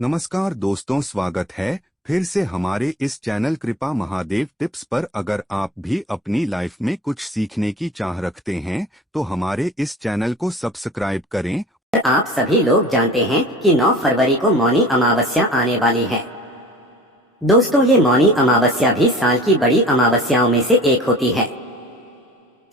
नमस्कार दोस्तों, स्वागत है फिर से हमारे इस चैनल कृपा महादेव टिप्स पर। अगर आप भी अपनी लाइफ में कुछ सीखने की चाह रखते हैं तो हमारे इस चैनल को सब्सक्राइब करें। आप सभी लोग जानते हैं कि 9 फरवरी को मौनी अमावस्या आने वाली है। दोस्तों, ये मौनी अमावस्या भी साल की बड़ी अमावस्याओं में से एक होती है।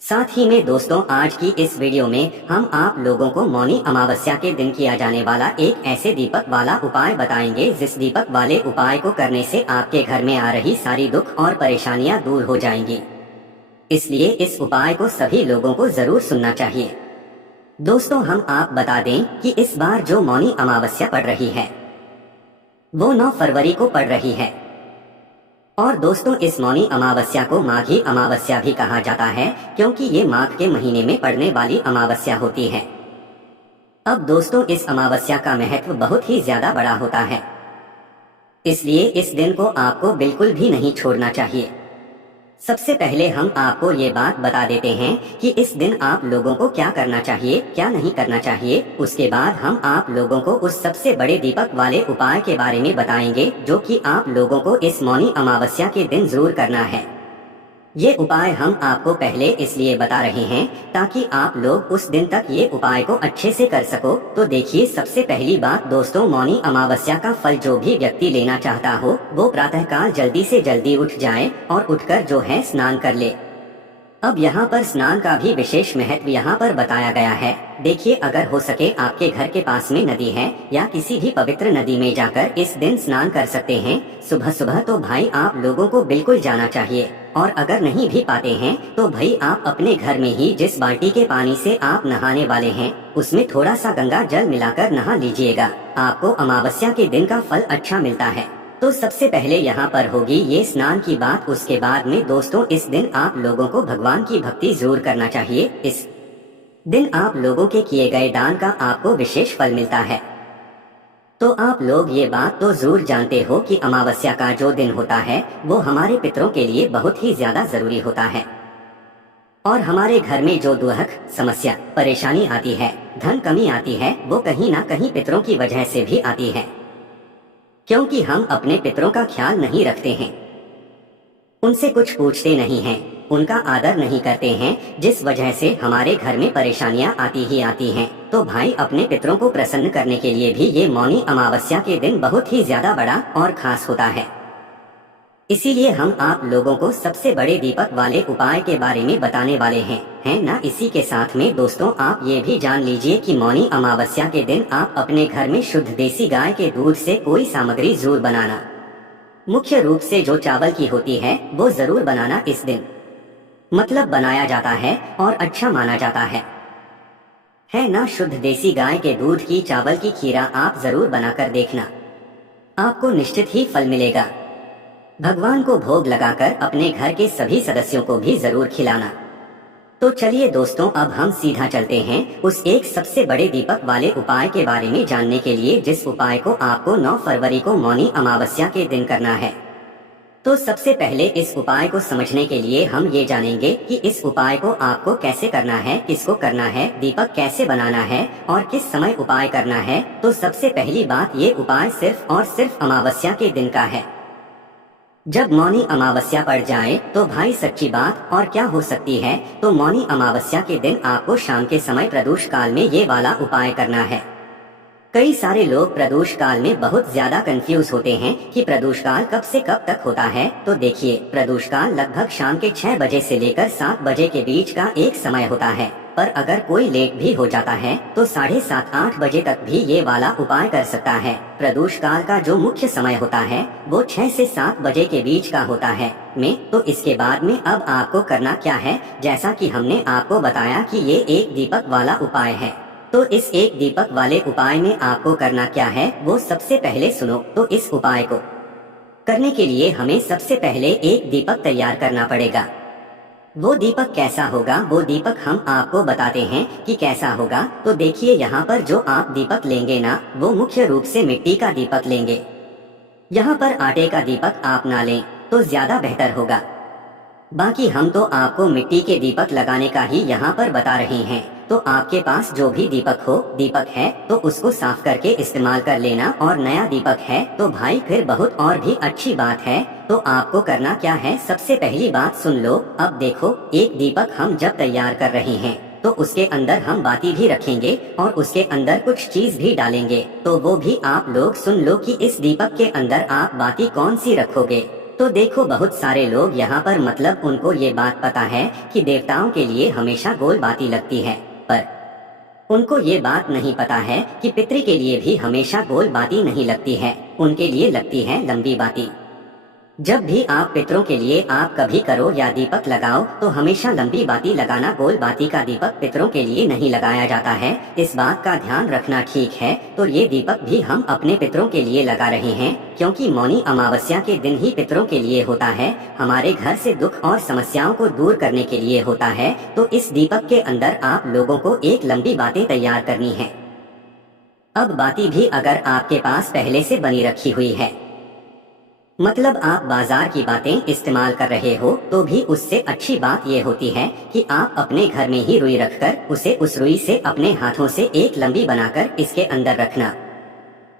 साथ ही में दोस्तों, आज की इस वीडियो में हम आप लोगों को मौनी अमावस्या के दिन किया जाने वाला एक ऐसे दीपक वाला उपाय बताएंगे जिस दीपक वाले उपाय को करने से आपके घर में आ रही सारी दुख और परेशानियां दूर हो जाएंगी। इसलिए इस उपाय को सभी लोगों को जरूर सुनना चाहिए। दोस्तों, हम आप बता दें कि इस बार जो मौनी अमावस्या पड़ रही है वो 9 फरवरी को पड़ रही है। और दोस्तों, इस मौनी अमावस्या को माघी अमावस्या भी कहा जाता है, क्योंकि ये माघ के महीने में पड़ने वाली अमावस्या होती है। अब दोस्तों, इस अमावस्या का महत्व बहुत ही ज्यादा बड़ा होता है, इसलिए इस दिन को आपको बिल्कुल भी नहीं छोड़ना चाहिए। सबसे पहले हम आपको ये बात बता देते हैं कि इस दिन आप लोगों को क्या करना चाहिए, क्या नहीं करना चाहिए। उसके बाद हम आप लोगों को उस सबसे बड़े दीपक वाले उपाय के बारे में बताएंगे जो कि आप लोगों को इस मौनी अमावस्या के दिन जरूर करना है। ये उपाय हम आपको पहले इसलिए बता रहे हैं ताकि आप लोग उस दिन तक ये उपाय को अच्छे से कर सको। तो देखिए, सबसे पहली बात दोस्तों, मौनी अमावस्या का फल जो भी व्यक्ति लेना चाहता हो वो प्रातःकाल जल्दी से जल्दी उठ जाए और उठकर जो है स्नान कर ले। अब यहाँ पर स्नान का भी विशेष महत्व यहाँ पर बताया गया है। देखिए, अगर हो सके आपके घर के पास में नदी है या किसी भी पवित्र नदी में जाकर इस दिन स्नान कर सकते हैं सुबह सुबह, तो भाई आप लोगों को बिल्कुल जाना चाहिए। और अगर नहीं भी पाते हैं तो भाई आप अपने घर में ही जिस बाल्टी के पानी से आप नहाने वाले हैं उसमें थोड़ा सा गंगा जल मिलाकर नहा लीजिएगा। आपको अमावस्या के दिन का फल अच्छा मिलता है। तो सबसे पहले यहाँ पर होगी ये स्नान की बात। उसके बाद में दोस्तों, इस दिन आप लोगों को भगवान की भक्ति जरूर करना चाहिए। इस दिन आप लोगों के किए गए दान का आपको विशेष फल मिलता है। तो आप लोग ये बात तो जरूर जानते हो कि अमावस्या का जो दिन होता है वो हमारे पितरों के लिए बहुत ही ज्यादा जरूरी होता है। और हमारे घर में जो दुख, समस्या, परेशानी आती है, धन कमी आती है, वो कहीं ना कहीं पितरों की वजह से भी आती है, क्योंकि हम अपने पितरों का ख्याल नहीं रखते हैं, उनसे कुछ पूछते नहीं हैं, उनका आदर नहीं करते हैं, जिस वजह से हमारे घर में परेशानियां आती ही आती हैं। तो भाई, अपने पितरों को प्रसन्न करने के लिए भी ये मौनी अमावस्या के दिन बहुत ही ज्यादा बड़ा और खास होता है। इसीलिए हम आप लोगों को सबसे बड़े दीपक वाले उपाय के बारे में बताने वाले हैं, है ना। इसी के साथ में दोस्तों, आप ये भी जान लीजिए कि मौनी अमावस्या के दिन आप अपने घर में शुद्ध देसी गाय के दूध से कोई सामग्री जरूर बनाना। मुख्य रूप से जो चावल की होती है वो जरूर बनाना इस दिन, मतलब बनाया जाता है और अच्छा माना जाता है ना। शुद्ध देसी गाय के दूध की चावल की खीरा आप जरूर बनाकर देखना, आपको निश्चित ही फल मिलेगा। भगवान को भोग लगाकर अपने घर के सभी सदस्यों को भी जरूर खिलाना। तो चलिए दोस्तों, अब हम सीधा चलते हैं उस एक सबसे बड़े दीपक वाले उपाय के बारे में जानने के लिए, जिस उपाय को आपको 9 फरवरी को मौनी अमावस्या के दिन करना है। तो सबसे पहले इस उपाय को समझने के लिए हम ये जानेंगे कि इस उपाय को आपको कैसे करना है, किसको करना है, दीपक कैसे बनाना है और किस समय उपाय करना है। तो सबसे पहली बात, ये उपाय सिर्फ और सिर्फ अमावस्या के दिन का है। जब मौनी अमावस्या पड़ जाए तो भाई सच्ची बात और क्या हो सकती है। तो मौनी अमावस्या के दिन आपको शाम के समय प्रदोष काल में ये वाला उपाय करना है। कई सारे लोग प्रदोष काल में बहुत ज्यादा कंफ्यूज होते हैं कि प्रदोष काल कब से कब तक होता है। तो देखिए, प्रदोष काल लगभग शाम के 6 बजे से लेकर 7 बजे के बीच का एक समय होता है, पर अगर कोई लेट भी हो जाता है तो 7:30-8 बजे तक भी ये वाला उपाय कर सकता है। प्रदोष काल का जो मुख्य समय होता है वो 6 से 7 बजे के बीच का होता है में। तो इसके बाद में अब आपको करना क्या है, जैसा कि हमने आपको बताया कि ये एक दीपक वाला उपाय है। तो इस एक दीपक वाले उपाय में आपको करना क्या है वो सबसे पहले सुनो। तो इस उपाय को करने के लिए हमें सबसे पहले एक दीपक तैयार करना पड़ेगा। वो दीपक कैसा होगा, वो दीपक हम आपको बताते हैं कि कैसा होगा। तो देखिए, यहाँ पर जो आप दीपक लेंगे ना, वो मुख्य रूप से मिट्टी का दीपक लेंगे। यहाँ पर आटे का दीपक आप ना लें तो ज्यादा बेहतर होगा। बाकी हम तो आपको मिट्टी के दीपक लगाने का ही यहाँ पर बता रहे हैं। तो आपके पास जो भी दीपक है तो उसको साफ करके इस्तेमाल कर लेना, और नया दीपक है तो भाई फिर बहुत और भी अच्छी बात है। तो आपको करना क्या है, सबसे पहली बात सुन लो। अब देखो, एक दीपक हम जब तैयार कर रहे हैं तो उसके अंदर हम बाती भी रखेंगे और उसके अंदर कुछ चीज भी डालेंगे, तो वो भी आप लोग सुन लो कि इस दीपक के अंदर आप बाती कौन सी रखोगे। तो देखो, बहुत सारे लोग यहाँ पर मतलब उनको ये बात पता है कि देवताओं के लिए हमेशा गोल बाती लगती है, पर उनको ये बात नहीं पता है कि पितृ के लिए भी हमेशा गोल बाती नहीं लगती है, उनके लिए लगती है लंबी बाती। जब भी आप पितरों के लिए आप कभी करो या दीपक लगाओ तो हमेशा लंबी बाती लगाना, गोल बाती का दीपक पितरों के लिए नहीं लगाया जाता है, इस बात का ध्यान रखना, ठीक है। तो ये दीपक भी हम अपने पितरों के लिए लगा रहे हैं, क्योंकि मौनी अमावस्या के दिन ही पितरों के लिए होता है, हमारे घर से दुख और समस्याओं को दूर करने के लिए होता है। तो इस दीपक के अंदर आप लोगों को एक लंबी बातें तैयार करनी है। अब बाती भी अगर आपके पास पहले से बनी रखी हुई है, मतलब आप बाजार की बातें इस्तेमाल कर रहे हो, तो भी उससे अच्छी बात ये होती है कि आप अपने घर में ही रुई रखकर उसे उस रुई से अपने हाथों से एक लंबी बनाकर इसके अंदर रखना।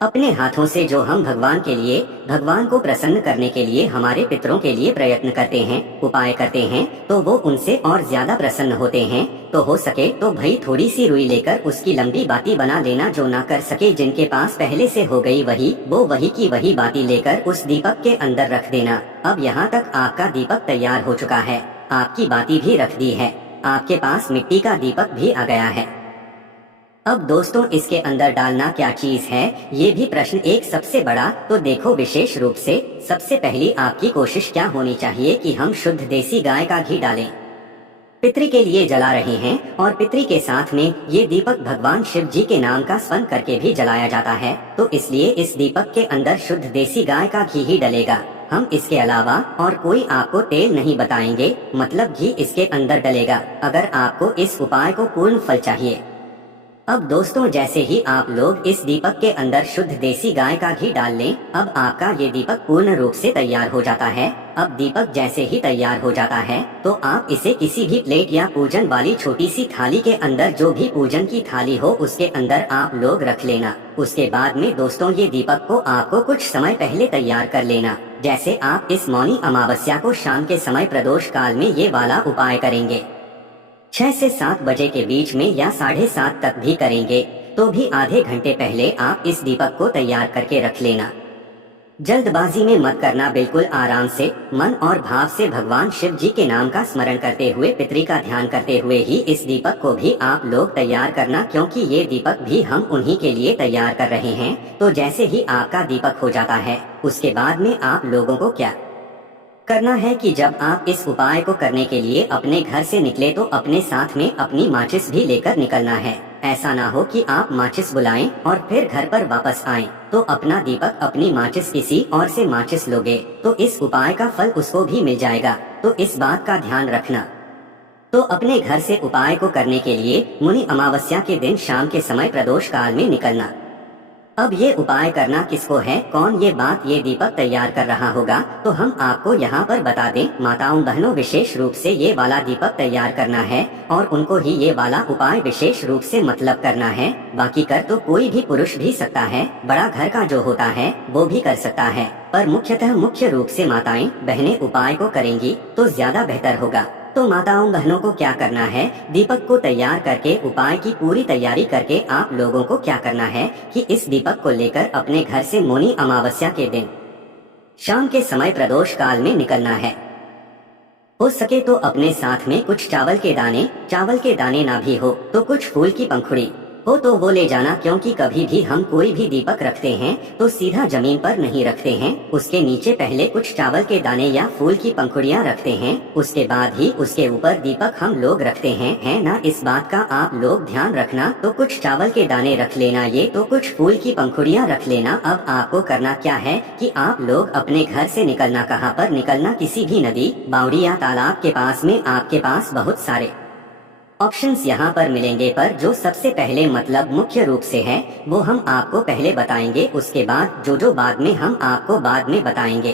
अपने हाथों से जो हम भगवान के लिए, भगवान को प्रसन्न करने के लिए, हमारे पितरों के लिए प्रयत्न करते हैं, उपाय करते हैं, तो वो उनसे और ज्यादा प्रसन्न होते हैं। तो हो सके तो भाई थोड़ी सी रुई लेकर उसकी लंबी बाती बना लेना, जो ना कर सके, जिनके पास पहले से हो गई वही की वही बाती लेकर उस दीपक के अंदर रख देना। अब यहाँ तक आपका दीपक तैयार हो चुका है, आपकी बाती भी रख दी है, आपके पास मिट्टी का दीपक भी आ गया है। अब दोस्तों, इसके अंदर डालना क्या चीज है, ये भी प्रश्न एक सबसे बड़ा। तो देखो, विशेष रूप से सबसे पहली आपकी कोशिश क्या होनी चाहिए कि हम शुद्ध देसी गाय का घी डालें। पितृ के लिए जला रहे हैं और पितृ के साथ में ये दीपक भगवान शिव जी के नाम का स्मरण करके भी जलाया जाता है, तो इसलिए इस दीपक के अंदर शुद्ध देसी गाय का घी ही डलेगा। हम इसके अलावा और कोई आपको तेल नहीं बताएंगे, मतलब घी इसके अंदर डलेगा, अगर आपको इस उपाय को पूर्ण फल चाहिए। अब दोस्तों, जैसे ही आप लोग इस दीपक के अंदर शुद्ध देसी गाय का घी डाल लें, अब आपका ये दीपक पूर्ण रूप से तैयार हो जाता है। अब दीपक जैसे ही तैयार हो जाता है तो आप इसे किसी भी प्लेट या पूजन वाली छोटी सी थाली के अंदर, जो भी पूजन की थाली हो उसके अंदर आप लोग रख लेना। उसके बाद में दोस्तों, ये दीपक को आपको कुछ समय पहले तैयार कर लेना। जैसे आप इस मौनी अमावस्या को शाम के समय प्रदोष काल में ये वाला उपाय करेंगे, 6 से 7 बजे के बीच में या 7:30 तक भी करेंगे, तो भी आधे घंटे पहले आप इस दीपक को तैयार करके रख लेना। जल्दबाजी में मत करना, बिल्कुल आराम से मन और भाव से भगवान शिव जी के नाम का स्मरण करते हुए, पितृ का ध्यान करते हुए ही इस दीपक को भी आप लोग तैयार करना, क्योंकि ये दीपक भी हम उन्हीं के लिए तैयार कर रहे हैं। तो जैसे ही आपका दीपक हो जाता है, उसके बाद में आप लोगों को क्या करना है कि जब आप इस उपाय को करने के लिए अपने घर से निकले तो अपने साथ में अपनी माचिस भी लेकर निकलना है। ऐसा ना हो कि आप माचिस बुलाएं और फिर घर पर वापस आएं, तो अपना दीपक, अपनी माचिस, किसी और से माचिस लोगे तो इस उपाय का फल उसको भी मिल जाएगा, तो इस बात का ध्यान रखना। तो अपने घर से उपाय को करने के लिए मुनि अमावस्या के दिन शाम के समय प्रदोष काल में निकलना। अब ये उपाय करना किसको है, कौन ये बात, ये दीपक तैयार कर रहा होगा, तो हम आपको यहाँ पर बता दें, माताओं बहनों विशेष रूप से ये वाला दीपक तैयार करना है और उनको ही ये वाला उपाय विशेष रूप से मतलब करना है। बाकी कर तो कोई भी पुरुष भी सकता है, बड़ा घर का जो होता है वो भी कर सकता है, पर मुख्य रूप से माताएं बहनें उपाय को करेंगी तो ज्यादा बेहतर होगा। तो माताओं बहनों को क्या करना है, दीपक को तैयार करके उपाय की पूरी तैयारी करके आप लोगों को क्या करना है कि इस दीपक को लेकर अपने घर से मौनी अमावस्या के दिन शाम के समय प्रदोष काल में निकलना है। हो सके तो अपने साथ में कुछ चावल के दाने ना भी हो तो कुछ फूल की पंखुड़ी हो तो वो ले जाना, क्योंकि कभी भी हम कोई भी दीपक रखते हैं तो सीधा जमीन पर नहीं रखते हैं, उसके नीचे पहले कुछ चावल के दाने या फूल की पंखुड़ियाँ रखते हैं, उसके बाद ही उसके ऊपर दीपक हम लोग रखते हैं, है ना। इस बात का आप लोग ध्यान रखना। तो कुछ चावल के दाने रख लेना, ये तो कुछ फूल की पंखुड़ियाँ रख लेना। अब आपको करना क्या है कि आप लोग अपने घर से निकलना, कहाँ पर निकलना, किसी भी नदी, बावड़ी या तालाब के पास में। आपके पास बहुत सारे ऑप्शंस यहाँ पर मिलेंगे, पर जो सबसे पहले मतलब मुख्य रूप से है वो हम आपको पहले बताएंगे, उसके बाद जो बाद में हम आपको बाद में बताएंगे।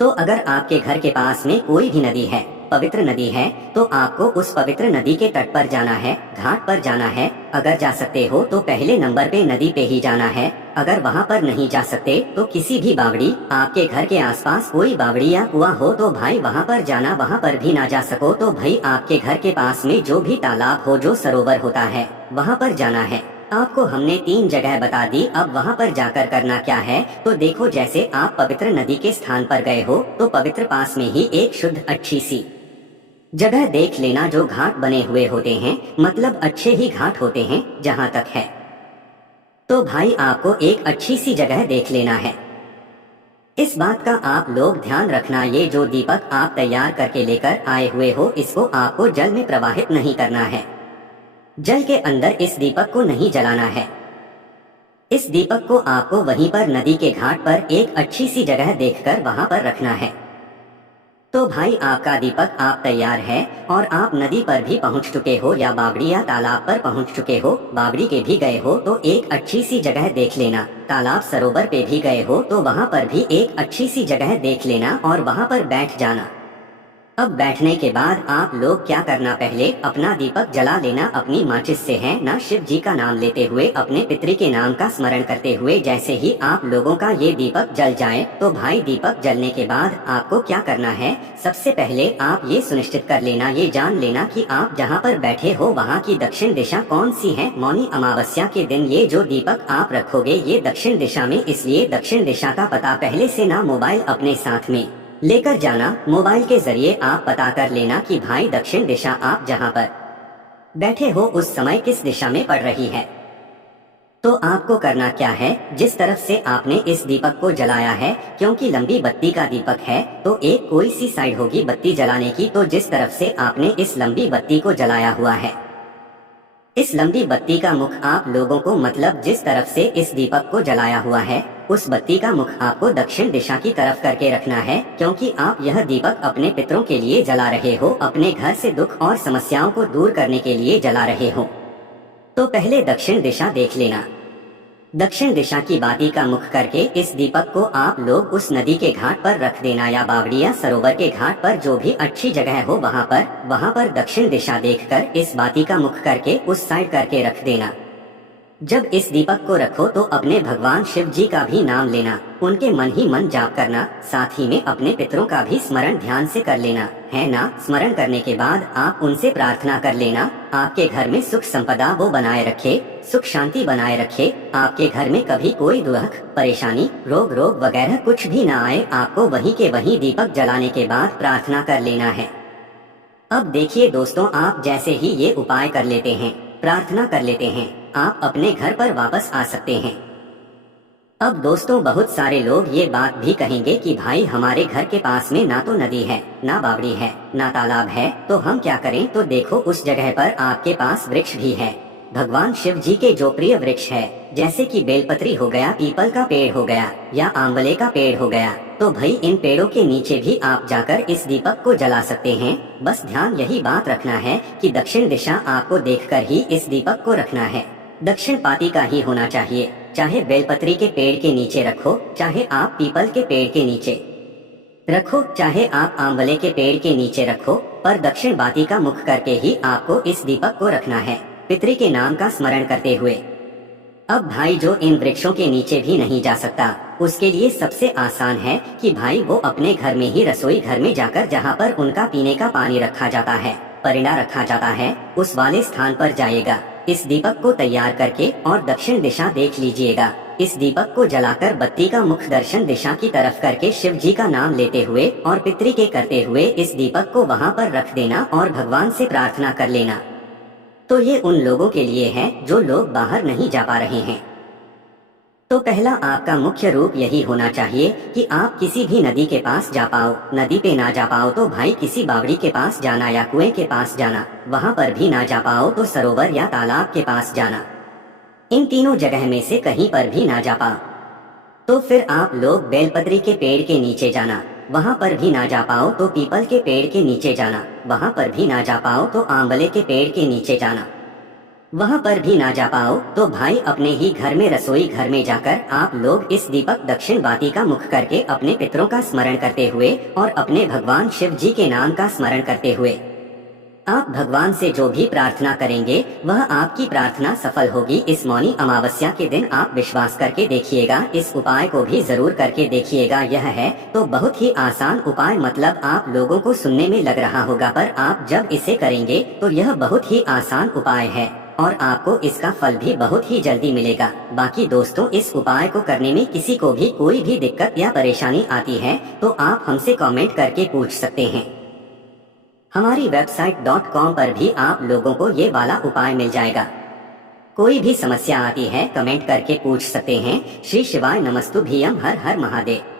तो अगर आपके घर के पास में कोई भी नदी है पवित्र नदी है, तो आपको उस पवित्र नदी के तट पर जाना है, घाट पर जाना है। अगर जा सकते हो तो पहले नंबर पे नदी पे ही जाना है। अगर वहाँ पर नहीं जा सकते तो किसी भी बावड़ी, आपके घर के आसपास कोई बावड़ी या कुआं हो तो भाई वहाँ पर जाना। वहाँ पर भी ना जा सको तो भाई आपके घर के पास में जो भी तालाब हो, जो सरोवर होता है, वहाँ पर जाना है। आपको हमने 3 जगह बता दी। अब वहाँ पर जाकर करना क्या है, तो देखो, जैसे आप पवित्र नदी के स्थान पर गए हो तो पवित्र पास में ही एक शुद्ध अच्छी सी जगह देख लेना जो घाट बने हुए होते हैं, मतलब अच्छे ही घाट होते हैं जहाँ तक है। तो भाई आपको एक अच्छी सी जगह देख लेना है। इस बात का आप लोग ध्यान रखना, ये जो दीपक आप तैयार करके लेकर आए हुए हो, इसको आपको जल में प्रवाहित नहीं करना है। जल के अंदर इस दीपक को नहीं जलाना है। इस दीपक को आपको वहीं पर नदी के घाट पर एक अच्छी सी जगह देखकर वहां पर रखना है। तो भाई आपका दीपक आप तैयार है और आप नदी पर भी पहुंच चुके हो या बावड़ी या तालाब पर पहुंच चुके हो। बावड़ी के भी गए हो तो एक अच्छी सी जगह देख लेना। तालाब सरोवर पे भी गए हो तो वहां पर भी एक अच्छी सी जगह देख लेना और वहां पर बैठ जाना। अब बैठने के बाद आप लोग क्या करना, पहले अपना दीपक जला लेना अपनी माचिस से, है ना, शिव जी का नाम लेते हुए, अपने पितृ के नाम का स्मरण करते हुए। जैसे ही आप लोगों का ये दीपक जल जाए तो भाई दीपक जलने के बाद आपको क्या करना है, सबसे पहले आप ये सुनिश्चित कर लेना, ये जान लेना कि आप जहाँ पर बैठे हो वहाँ की दक्षिण दिशा कौन सी है। मौनी अमावस्या के दिन ये जो दीपक आप रखोगे ये दक्षिण दिशा में, इसलिए दक्षिण दिशा का पता पहले से ना मोबाइल अपने साथ में लेकर जाना। मोबाइल के जरिए आप पता कर लेना कि भाई दक्षिण दिशा आप जहां पर बैठे हो उस समय किस दिशा में पड़ रही है। तो आपको करना क्या है, जिस तरफ से आपने इस दीपक को जलाया है, क्योंकि लंबी बत्ती का दीपक है तो एक कोई सी साइड होगी बत्ती जलाने की, तो जिस तरफ से आपने इस लंबी बत्ती को जलाया हुआ है, इस लंबी बत्ती का मुख आप लोगों को, मतलब जिस तरफ से इस दीपक को जलाया हुआ है, उस बत्ती का मुख आपको दक्षिण दिशा की तरफ करके रखना है, क्योंकि आप यह दीपक अपने पितरों के लिए जला रहे हो, अपने घर से दुख और समस्याओं को दूर करने के लिए जला रहे हो। तो पहले दक्षिण दिशा देख लेना। दक्षिण दिशा की बाती का मुख करके इस दीपक को आप लोग उस नदी के घाट पर रख देना, या बावड़ी या सरोवर के घाट पर, जो भी अच्छी जगह हो वहाँ पर दक्षिण दिशा देखकर इस बाती का मुख करके उस साइड करके रख देना। जब इस दीपक को रखो तो अपने भगवान शिव जी का भी नाम लेना, उनके मन ही मन जाप करना, साथ ही में अपने पितरों का भी स्मरण ध्यान से कर लेना, है ना। स्मरण करने के बाद आप उनसे प्रार्थना कर लेना, आपके घर में सुख संपदा वो बनाए रखे, सुख शांति बनाए रखे, आपके घर में कभी कोई दुख परेशानी रोग वगैरह कुछ भी ना आए। आपको वहीं के वहीं दीपक जलाने के बाद प्रार्थना कर लेना है। अब देखिए दोस्तों, आप जैसे ही ये उपाय कर लेते हैं, प्रार्थना कर लेते हैं, आप अपने घर पर वापस आ सकते हैं। अब दोस्तों, बहुत सारे लोग ये बात भी कहेंगे कि भाई हमारे घर के पास में ना तो नदी है, ना बावड़ी है, ना तालाब है, तो हम क्या करें। तो देखो, उस जगह पर आपके पास वृक्ष भी है, भगवान शिव जी के जो प्रिय वृक्ष है, जैसे कि बेलपत्री हो गया, पीपल का पेड़ हो गया, या आंवले का पेड़ हो गया। तो भाई इन पेड़ों के नीचे भी आप जाकर इस दीपक को जला सकते हैं। बस ध्यान यही बात रखना है कि दक्षिण दिशा आपको देखकर ही इस दीपक को रखना है, दक्षिण पाती का ही होना चाहिए। चाहे बेलपत्री के पेड़ के नीचे रखो, चाहे आप पीपल के पेड़ के नीचे रखो, चाहे आप आंवले के पेड़ के नीचे रखो, पर दक्षिण बाती का मुख करके ही आपको इस दीपक को रखना है, पितृ के नाम का स्मरण करते हुए। अब भाई जो इन वृक्षों के नीचे भी नहीं जा सकता, उसके लिए सबसे आसान है कि भाई वो अपने घर में ही, रसोई घर में जाकर, जहाँ पर उनका पीने का पानी रखा जाता है, परिंदा रखा जाता है, उस वाले स्थान पर जाएगा, इस दीपक को तैयार करके और दक्षिण दिशा देख लीजिएगा। इस दीपक को जलाकर बत्ती का मुख दर्शन दिशा की तरफ करके शिव जी का नाम लेते हुए और पितृ के करते हुए इस दीपक को वहाँ पर रख देना और भगवान से प्रार्थना कर लेना। तो ये उन लोगों के लिए है जो लोग बाहर नहीं जा पा रहे हैं। तो पहला आपका मुख्य रूप यही होना चाहिए कि आप किसी भी नदी के पास जा पाओ। नदी पे ना जा पाओ तो भाई किसी बावड़ी के पास जाना या कुएं के पास जाना। वहाँ पर भी ना जा पाओ तो सरोवर या तालाब के पास जाना। इन तीनों जगह में से कहीं पर भी ना जा पाओ तो फिर आप लोग बेलपत्री के पेड़ के नीचे जाना। वहाँ पर भी ना जा पाओ तो पीपल के पेड़ के नीचे जाना। वहाँ पर भी ना जा पाओ तो आंवले के पेड़ के नीचे जाना। वहां पर भी ना जा पाओ तो भाई अपने ही घर में रसोई घर में जाकर आप लोग इस दीपक दक्षिण बाती का मुख करके अपने पितरों का स्मरण करते हुए और अपने भगवान शिव जी के नाम का स्मरण करते हुए आप भगवान से जो भी प्रार्थना करेंगे वह आपकी प्रार्थना सफल होगी। इस मौनी अमावस्या के दिन आप विश्वास करके देखिएगा, इस उपाय को भी जरूर करके देखिएगा। यह है तो बहुत ही आसान उपाय, मतलब आप लोगों को सुनने में लग रहा होगा, पर आप जब इसे करेंगे तो यह बहुत ही आसान उपाय है और आपको इसका फल भी बहुत ही जल्दी मिलेगा। बाकी दोस्तों, इस उपाय को करने में किसी को भी कोई भी दिक्कत या परेशानी आती है तो आप हमसे कमेंट करके पूछ सकते हैं। हमारी वेबसाइट .com पर भी आप लोगों को ये वाला उपाय मिल जाएगा। कोई भी समस्या आती है कमेंट करके पूछ सकते हैं। श्री शिवाय नमस्तुभ्यम, हर हर महादेव।